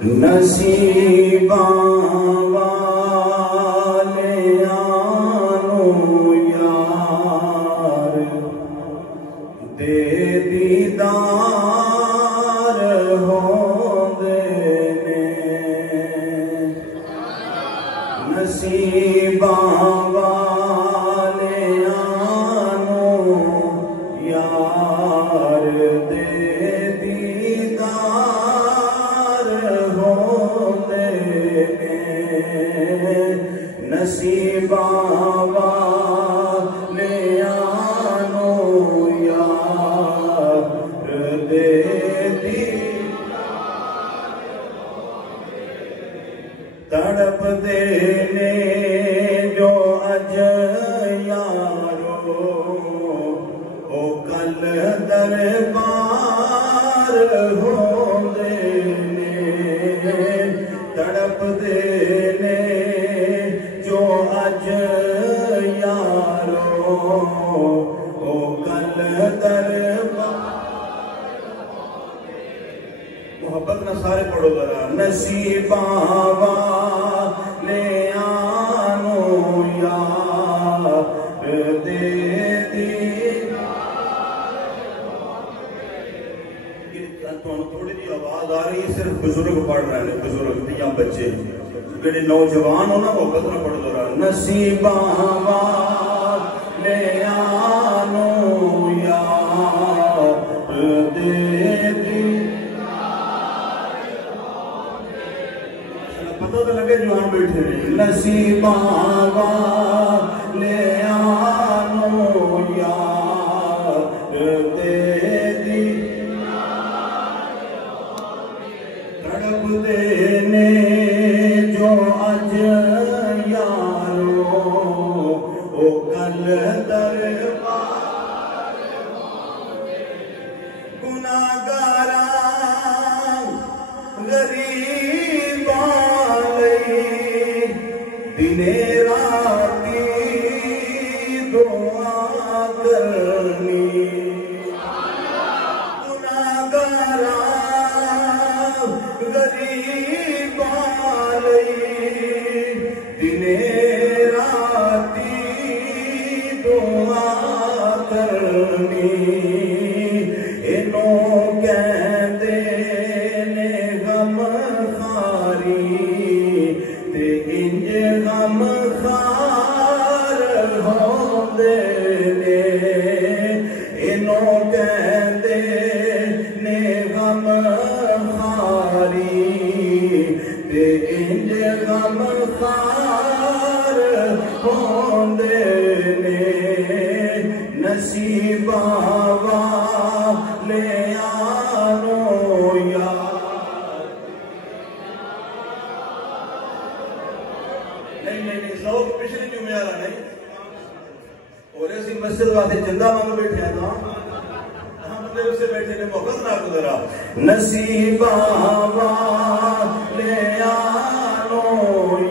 नसीबा वाले आनो यार दे दीदार होंदे ने नसीबा वाले आनो यार दे नसीबा वाले आनो यार दे तड़प देने जो अज यारो ओ कल दरबार होंदे ने तड़प देने जो अज यारो ओ कल दरबार मोहब्बत ना सारे पढ़ो जरा नसीबा वाले आनो यार दे थोड़ी जी आवाज आ रही है सिर्फ बुजुर्ग पढ़ रहे हैं बुजुर्ग या बच्चे जेडे नौजवान हो ना मोहब्बत ना पढ़ दो नसीबा वाले आनो यार दे पता तो लगे जवान बैठे नसीबा वाले आनो यार दे तड़प देने जो अज यारो ओ कल दरबार गुनाहगारा गरीबा लई दिने राती दुआ करनी गुनाहगारा गरीबा लई दिने राती दुआ करनी इनो कहते ने गम खारी ते इंज गम खार होंदे ने इनो कहते ने गम खारी ते इंज गम खार होंदे ने नसीबा वाले आनो यार नहीं सौ पिछले जुमे वाला नहीं और ऐसी मस्जिद वाले चंदा मांग बैठे हैं ना से बैठे ने मोहब्बत ना गुजरा नसीबा वाले आनो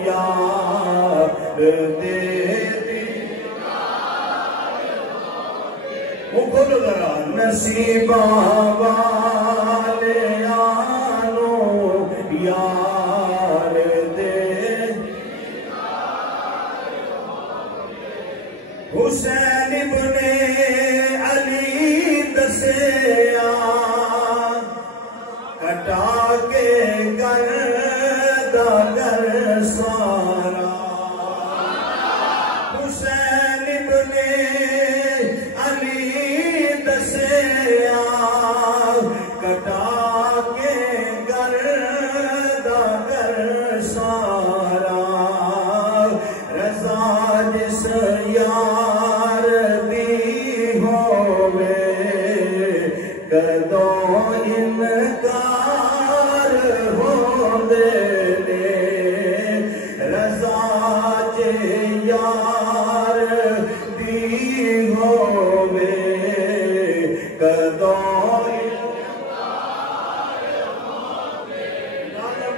यार दे वो खोलो जरा नसीबा वाले आनो यार दे हुसैन इब्ने अली दसे कटा के घर दागर सारा हुसैन इब्ने अली दसे कटा के घर दागर सारा रजा जिस यार दी होवे कदों इनकार होंदे ने रजा जे यार दी होवे कदों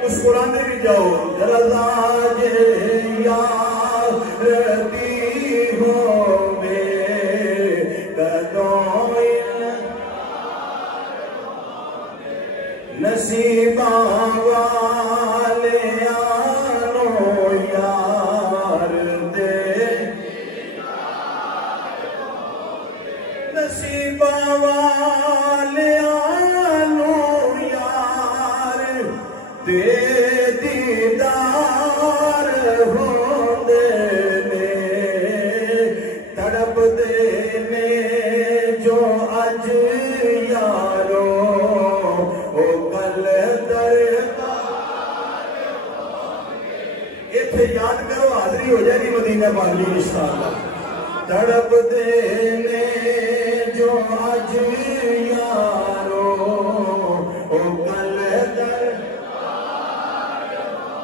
मुस्कुराते भी जाओ रजा जे यार दी होवे कदों नसीबा ते दीदार होंदे ने तड़पदे ने जो अज यारो ओ कल दरबार होंदे। इत्थे याद करो हाजरी हो जाएगी मदीना पाक दी इंशाअल्लाह। तड़पदे ने जो अज यारो ओ कल दरबार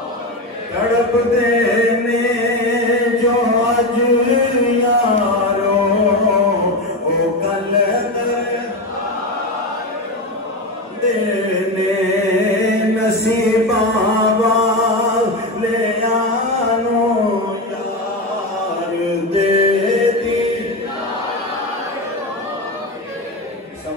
होंदे। तड़पदे ने जो अज यारो ओ कल दरबार होंदे ने। नसीबां वाले आनो यार दे दी सब